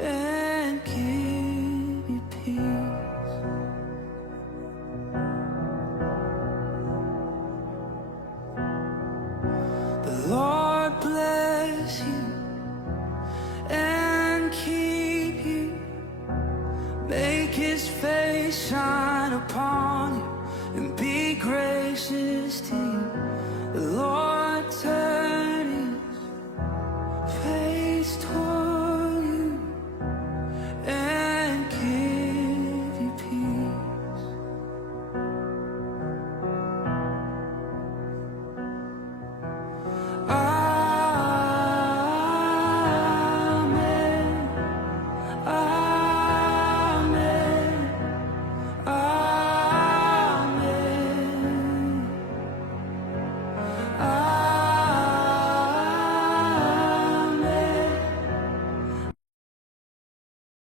and give you peace. The Lord bless you and keep you. Make his face shine upon